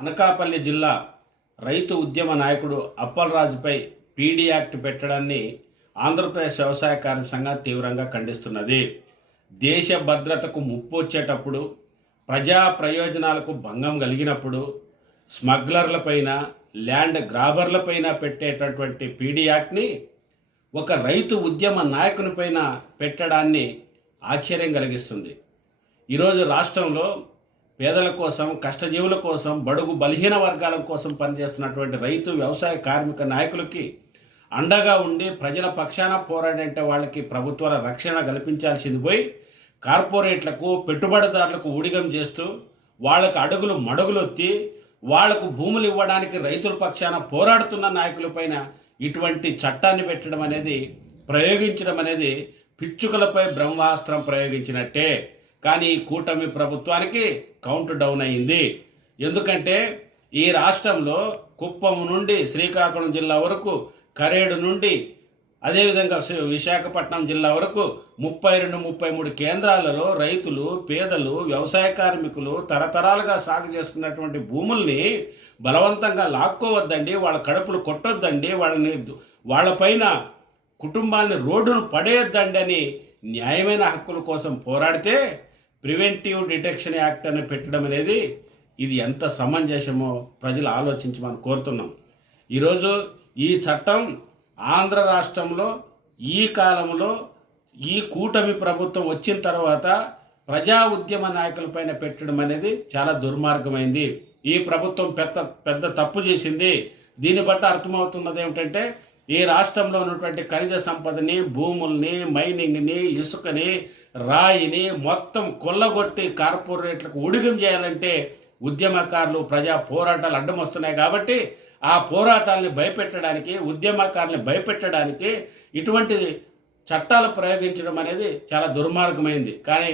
అనకాపల్లి జిల్లా రైతు ఉద్యమ నాయకుడు అప్పలరాజుపై పీడీ యాక్ట్ పెట్టడాన్ని ఆంధ్రప్రదేశ్ వ్యవసాయ కార్మిక సంఘం తీవ్రంగా ఖండిస్తున్నది. దేశ భద్రతకు ముప్పు వచ్చేటప్పుడు, ప్రజా ప్రయోజనాలకు భంగం కలిగినప్పుడు స్మగ్లర్లపైన, ల్యాండ్ గ్రాబర్లపైన పెట్టేటటువంటి పీడీ యాక్ట్ని ఒక రైతు ఉద్యమ నాయకునిపైన పెట్టడాన్ని ఆశ్చర్యం కలిగిస్తుంది. ఈరోజు రాష్ట్రంలో పేదల కోసం, కష్టజీవుల కోసం, బడుగు బలహీన వర్గాల కోసం పనిచేస్తున్నటువంటి రైతు వ్యవసాయ కార్మిక నాయకులకి అండగా ఉండి ప్రజల పక్షాన పోరాడంటే వాళ్ళకి ప్రభుత్వాల రక్షణ కల్పించాల్సింది పోయి కార్పొరేట్లకు, పెట్టుబడిదారులకు ఊడిగం చేస్తూ వాళ్ళకు అడుగులు మడుగులొత్తి వాళ్లకు భూములు ఇవ్వడానికి రైతుల పక్షాన పోరాడుతున్న నాయకులపైన ఇటువంటి చట్టాన్ని పెట్టడం అనేది, ప్రయోగించడం అనేది పిచ్చుకలపై బ్రహ్మాస్త్రం ప్రయోగించినట్టే. కానీ కూటమి ప్రభుత్వానికి కౌంట్ డౌన్ అయింది. ఎందుకంటే ఈ రాష్ట్రంలో కుప్పం నుండి శ్రీకాకుళం జిల్లా వరకు, కరేడు నుండి అదేవిధంగా విశాఖపట్నం జిల్లా వరకు 32-33 కేంద్రాలలో రైతులు, పేదలు, వ్యవసాయ కార్మికులు తరతరాలుగా సాగు చేసుకున్నటువంటి భూముల్ని బలవంతంగా లాక్కోవద్దండి, వాళ్ళ కడుపులు కొట్టొద్దండి, వాళ్ళపైన కుటుంబాన్ని రోడ్డును పడేయొద్దండి అని న్యాయమైన హక్కుల కోసం పోరాడితే ప్రివెంటివ్ డిటెక్షన్ యాక్ట్ అని పెట్టడం అనేది ఇది ఎంత సమంజసమో ప్రజలు ఆలోచించమని కోరుతున్నాం. ఈరోజు ఈ చట్టం ఆంధ్ర రాష్ట్రంలో ఈ కాలంలో ఈ కూటమి ప్రభుత్వం వచ్చిన తర్వాత ప్రజా ఉద్యమ నాయకులపైన పెట్టడం అనేది చాలా దుర్మార్గమైంది. ఈ ప్రభుత్వం పెద్ద తప్పు చేసింది. దీన్ని బట్టి అర్థమవుతున్నది ఏమిటంటే ఈ రాష్ట్రంలో ఉన్నటువంటి ఖనిజ సంపదని, భూముల్ని, మైనింగ్ని, ఇసుకని, రాయిని మొత్తం కొల్లగొట్టి కార్పొరేట్లకు ఉడిగం చేయాలంటే ఉద్యమకారులు, ప్రజా పోరాటాలు అడ్డం వస్తున్నాయి. కాబట్టి ఆ పోరాటాలని భయపెట్టడానికి, ఉద్యమకారుల్ని భయపెట్టడానికి ఇటువంటి చట్టాలు ప్రయోగించడం అనేది చాలా దుర్మార్గమైంది. కానీ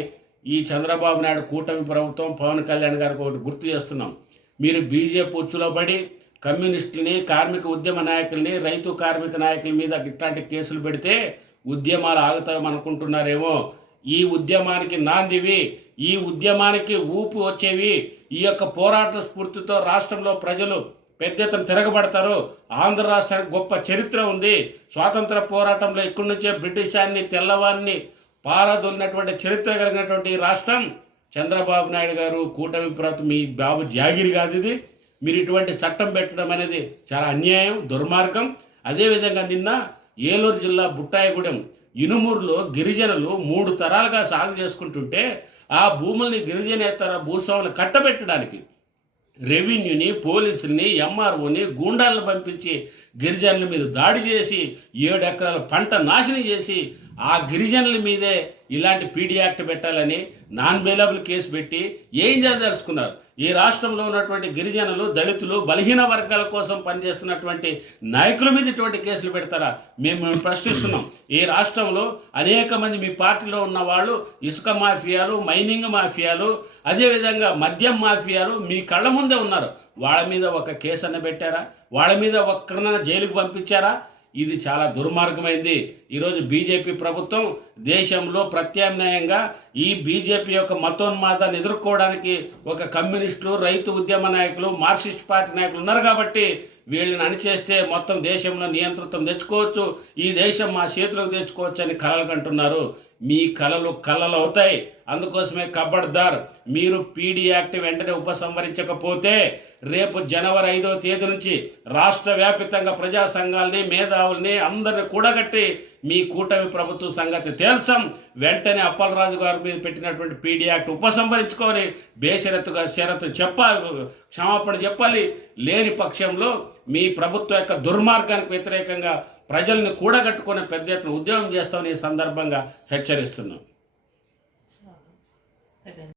ఈ చంద్రబాబు నాయుడు కూటమి ప్రభుత్వం, పవన్ కళ్యాణ్ గారికి ఒకటి గుర్తు చేస్తున్నాం. మీరు బీజేపీ ఉచ్చులో పడి కమ్యూనిస్టులని, కార్మిక ఉద్యమ నాయకుల్ని, రైతు కార్మిక నాయకుల మీద ఇట్లాంటి కేసులు పెడితే ఉద్యమాలు ఆగుతాయనుకుంటున్నారేమో. ఈ ఉద్యమానికి నాందివి, ఈ ఉద్యమానికి ఊపు వచ్చేవి, ఈ యొక్క పోరాట స్ఫూర్తితో రాష్ట్రంలో ప్రజలు పెద్ద ఎత్తున తిరగబడతారు. ఆంధ్ర రాష్ట్రానికి గొప్ప చరిత్ర ఉంది. స్వాతంత్ర పోరాటంలో ఇక్కడి నుంచే బ్రిటిషాన్ని, తెల్లవాన్ని పారదొలినటువంటి చరిత్ర కలిగినటువంటి ఈ రాష్ట్రం చంద్రబాబు నాయుడు గారు, కూటమి ప్రభుత్వం, మీ బాబు జాగిరి కాదు ఇది. మీరు ఇటువంటి చట్టం పెట్టడం అనేది చాలా అన్యాయం, దుర్మార్గం. అదేవిధంగా నిన్న ఏలూరు జిల్లా బుట్టాయిగూడెం ఇనుమూరులో గిరిజనులు 3 తరాలుగా సాగు చేసుకుంటుంటే ఆ భూముల్ని గిరిజనేతర భూస్వాములు కట్టబెట్టడానికి రెవెన్యూని, పోలీసుల్ని, ఎంఆర్ఓని, గూండాలను పంపించి గిరిజనుల మీద దాడి చేసి 7 ఎకరాల పంట నాశనం చేసి ఆ గిరిజనుల మీదే ఇలాంటి పీడీ యాక్ట్ పెట్టాలని నాన్ బెయిలబుల్ కేసు పెట్టి ఏం చేయదలుచుకున్నారు? ఈ రాష్ట్రంలో ఉన్నటువంటి గిరిజనులు, దళితులు, బలహీన వర్గాల కోసం పనిచేస్తున్నటువంటి నాయకుల మీద ఇటువంటి కేసులు పెడతారా? మేము ప్రశ్నిస్తున్నాం. ఈ రాష్ట్రంలో అనేక మంది మీ పార్టీలో ఉన్న వాళ్ళు ఇసుక మాఫియాలు, మైనింగ్ మాఫియాలు, అదేవిధంగా మద్యం మాఫియాలు మీ కళ్ళ ముందే ఉన్నారు. వాళ్ళ మీద ఒక కేసు అన్న పెట్టారా? వాళ్ళ మీద ఒక్కరినైనా జైలుకు పంపించారా? ఇది చాలా దుర్మార్గమైంది. ఈరోజు బీజేపీ ప్రభుత్వం దేశంలో ప్రత్యామ్నాయంగా ఈ బీజేపీ యొక్క మతోన్మాదాన్ని ఎదుర్కోవడానికి ఒక కమ్యూనిస్టులు, రైతు ఉద్యమ నాయకులు, మార్క్సిస్ట్ పార్టీ నాయకులు ఉన్నారు. కాబట్టి వీళ్ళని అణిచేస్తే మొత్తం దేశంలో నియంత్రితం తెచ్చుకోవచ్చు, ఈ దేశం మా చేతిలోకి తెచ్చుకోవచ్చు అని కలలు కంటున్నారు. మీ కలలు అవుతాయి. అందుకోసమే ఖబర్దార్, మీరు పీడీ యాక్ట్ వెంటనే ఉపసంహరించకపోతే రేపు జనవరి 5వ తేదీ నుంచి రాష్ట్ర వ్యాప్తంగా ప్రజా సంఘాలని, మేధావుల్ని అందరిని కూడగట్టి మీ కూటమి ప్రభుత్వ సంగతి తేల్చాం. వెంటనే అప్పలరాజు గారి మీద పెట్టినటువంటి పీడీ యాక్ట్ ఉపసంహరించుకొని బేషరతుగా క్షమాపణ చెప్పాలి. లేని పక్షంలో మీ ప్రభుత్వం యొక్క దుర్మార్గానికి వ్యతిరేకంగా ప్రజల్ని కూడగట్టుకునే పెద్ద ఎత్తున ఉద్యమం చేస్తామని ఈ సందర్భంగా హెచ్చరిస్తున్నాం.